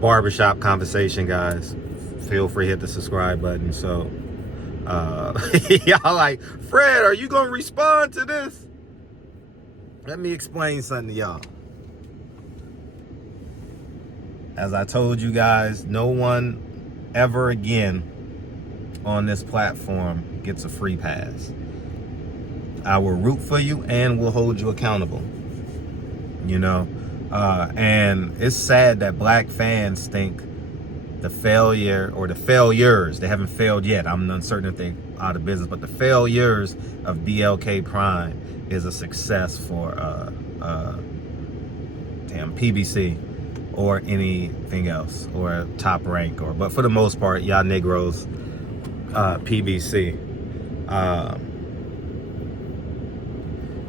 barbershop conversation, guys. Feel free to hit the subscribe button. So, y'all like, Fred, are you going to respond to this? Let me explain something to y'all. As I told you guys, no one ever again on this platform gets a free pass. I will root for you and will hold you accountable. You know, and it's sad that black fans think the failure or the failures, they haven't failed yet. I'm uncertain if they're out of business, but the failures of BLK Prime is a success for PBC or anything else, or Top Rank, but for the most part, y'all Negroes, PBC.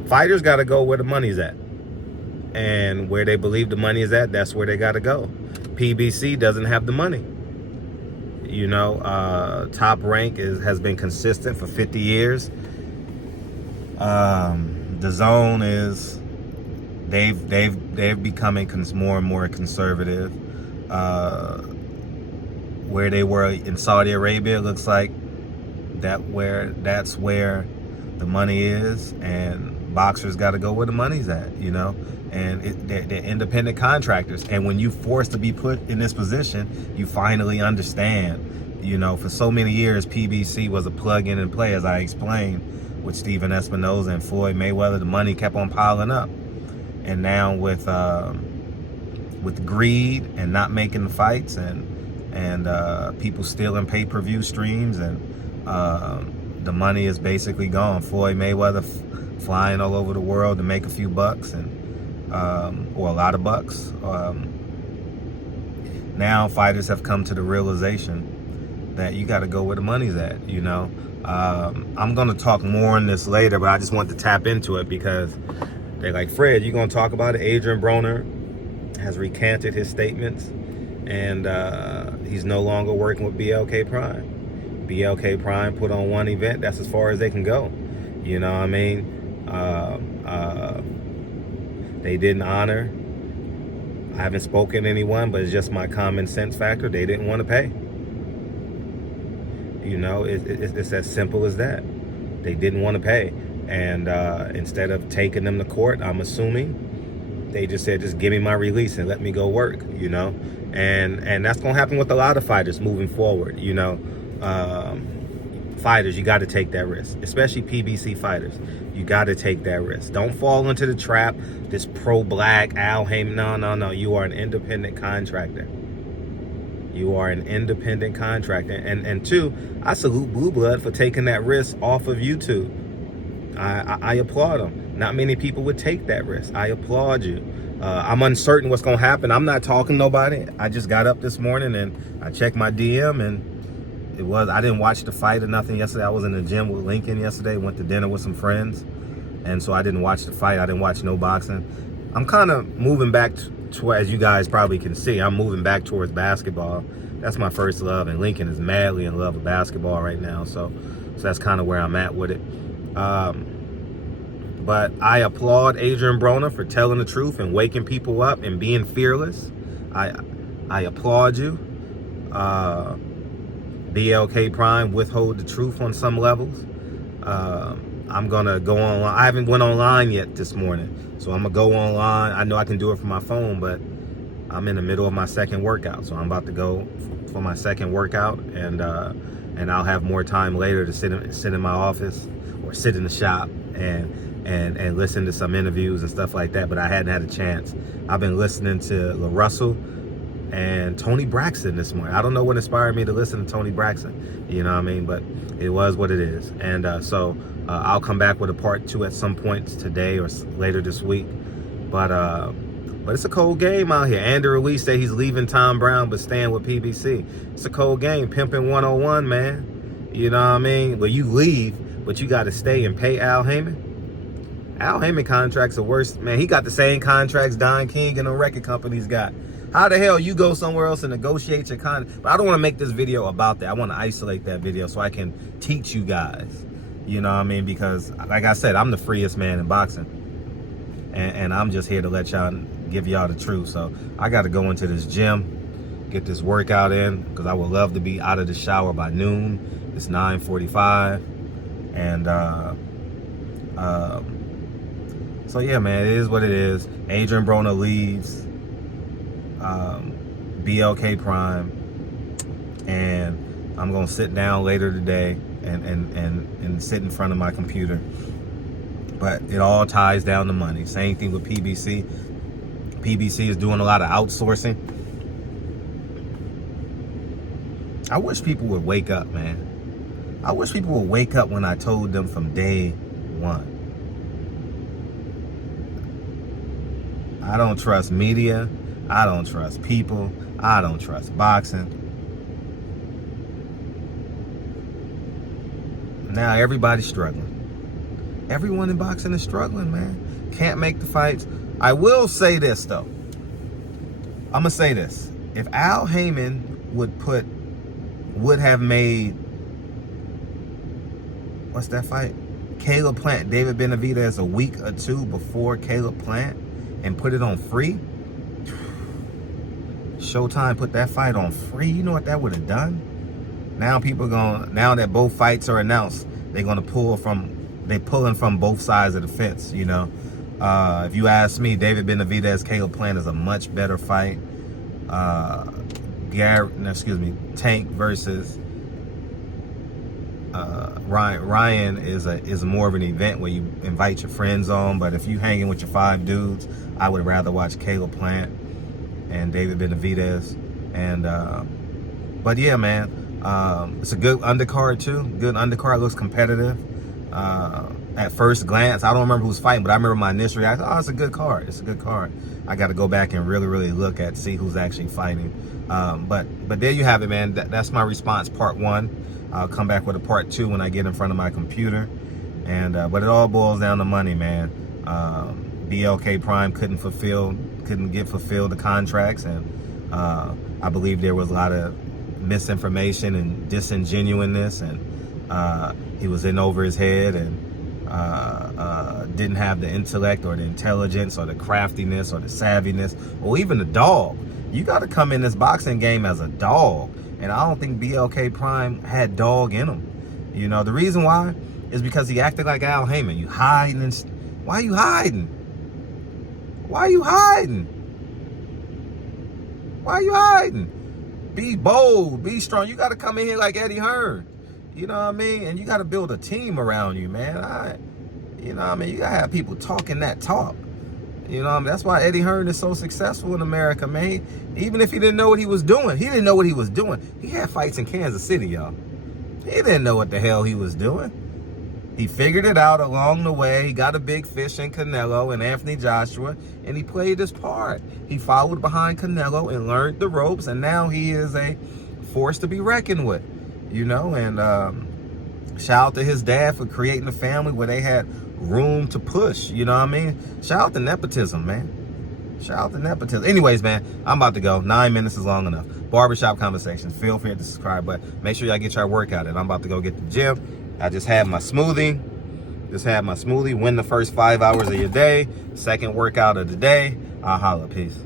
Fighters got to go where the money's at. And where they believe the money is at, that's where they got to go. PBC doesn't have the money. You know, Top Rank has been consistent for 50 years. The Zone is, they've becoming more and more conservative. Where they were in Saudi Arabia, it looks like that's where the money is, and boxers got to go where the money's at, you know. And they're independent contractors. And when you forced to be put in this position, you finally understand. You know, for so many years, PBC was a plug-in and play, as I explained, with Steven Espinoza and Floyd Mayweather. The money kept on piling up. And now with greed and not making the fights and people stealing pay-per-view streams, and the money is basically gone. Floyd Mayweather flying all over the world to make a few bucks, and or a lot of bucks. Now fighters have come to the realization that you got to go where the money's at, you know. I'm going to talk more on this later, but I just want to tap into it because they're like, Fred, you going to talk about it? Adrien Broner has recanted his statements, and he's no longer working with BLK Prime. BLK Prime put on one event. That's as far as they can go. You know what I mean? They didn't honor. I haven't spoken to anyone, but it's just my common sense factor. They didn't want to pay. You know, it's as simple as that. They didn't want to pay. And instead of taking them to court, I'm assuming, they just said, just give me my release and let me go work, you know? And that's going to happen with a lot of fighters moving forward, you know? Fighters, you got to take that risk, especially PBC fighters. You got to take that risk. Don't fall into the trap, this pro-black, Al Heyman. No. You are an independent contractor. You are an independent contractor. And two, I salute Blue Blood for taking that risk off of YouTube. I applaud them. Not many people would take that risk. I applaud you. I'm uncertain what's going to happen. I'm not talking to nobody. I just got up this morning and I checked my DM, and I didn't watch the fight or nothing yesterday. I was in the gym with Lincoln yesterday, went to dinner with some friends. And so I didn't watch the fight. I didn't watch no boxing. I'm kind of moving back to, as you guys probably can see, I'm moving back towards basketball. That's my first love, and Lincoln is madly in love with basketball right now. So that's kind of where I'm at with it. But I applaud Adrien Broner for telling the truth and waking people up and being fearless. I applaud you. BLK Prime, withhold the truth on some levels. I'm gonna go online. I haven't went online yet this morning, so I'm gonna go online. I know I can do it from my phone, but I'm in the middle of my second workout, so I'm about to go for my second workout, and I'll have more time later to sit in my office or sit in the shop and listen to some interviews and stuff like that. But I hadn't had a chance. I've been listening to LaRussell and Tony Braxton this morning. I don't know what inspired me to listen to Tony Braxton, you know what I mean? But it was what it is. And so I'll come back with a part 2 at some point today or later this week. But it's a cold game out here. Andy Ruiz said he's leaving Tom Brown but staying with PBC. It's a cold game. Pimping 101, man. You know what I mean? Well, you leave, but you got to stay and pay Al Heyman. Al Heyman contracts are worse. Man, he got the same contracts Don King and the record companies got. How the hell you go somewhere else and negotiate your contract? But I don't want to make this video about that. I want to isolate that video so I can teach you guys. You know what I mean? Because, like I said, I'm the freest man in boxing. And I'm just here to let y'all, give y'all the truth. So I got to go into this gym, get this workout in, because I would love to be out of the shower by noon. It's 9:45, and so yeah, man, it is what it is. Adrien Broner leaves BLK Prime, and I'm gonna sit down later today and sit in front of my computer. But it all ties down to money. Same thing with PBC. PBC is doing a lot of outsourcing. I wish people would wake up, man. I wish people would wake up when I told them from day one. I don't trust media. I don't trust people. I don't trust boxing. Now everybody's struggling. Everyone in boxing is struggling, man. Can't make the fights. I will say this, though. I'm going to say this. If Al Heyman would have made, what's that fight? Caleb Plant, David Benavidez a week or two before Caleb Plant, and put it on free, Showtime put that fight on free, you know what that would have done? Now now that both fights are announced, they're gonna pulling from both sides of the fence, you know. If you ask me, David Benavidez, Caleb Plant is a much better fight. Tank versus Ryan is more of an event where you invite your friends on. But if you hanging with your 5 dudes, I would rather watch Caleb Plant and David Benavidez. And but yeah, man, it's a good undercard too. Good undercard, looks competitive. At first glance, I don't remember who's fighting, but I remember my initial reaction. Oh, it's a good card. It's a good card. I got to go back and really look at, see who's actually fighting. But there you have it, man. That's my response, part 1. I'll come back with a part 2 when I get in front of my computer. And but it all boils down to money, man. BLK Prime couldn't get fulfilled the contracts, and I believe there was a lot of misinformation and disingenuousness, and he was in over his head, and didn't have the intellect or the intelligence or the craftiness or the savviness or even the dog. You got to come in this boxing game as a dog, and I don't think BLK Prime had dog in him. You know, the reason why is because he acted like Al Heyman. You hiding and why you hiding? Why you hiding? Why you hiding? Be bold, be strong. You got to come in here like Eddie Hearn. You know what I mean? And you got to build a team around you, man. You know what I mean? You got to have people talking that talk. You know what I mean? That's why Eddie Hearn is so successful in America, man. Even if he didn't know what he was doing. He didn't know what he was doing. He had fights in Kansas City, y'all. He didn't know what the hell he was doing. He figured it out along the way. He got a big fish in Canelo and Anthony Joshua, and he played his part. He followed behind Canelo and learned the ropes, and now he is a force to be reckoned with. You know, and shout out to his dad for creating a family where they had room to push. You know what I mean? Shout out to nepotism, man. Shout out to nepotism. Anyways, man, I'm about to go. 9 minutes is long enough. Barbershop Conversations. Feel free to subscribe, but make sure y'all get your workout in. I'm about to go get the gym. I just had my smoothie. Win the first 5 hours of your day. Second workout of the day. I'll holla. Peace.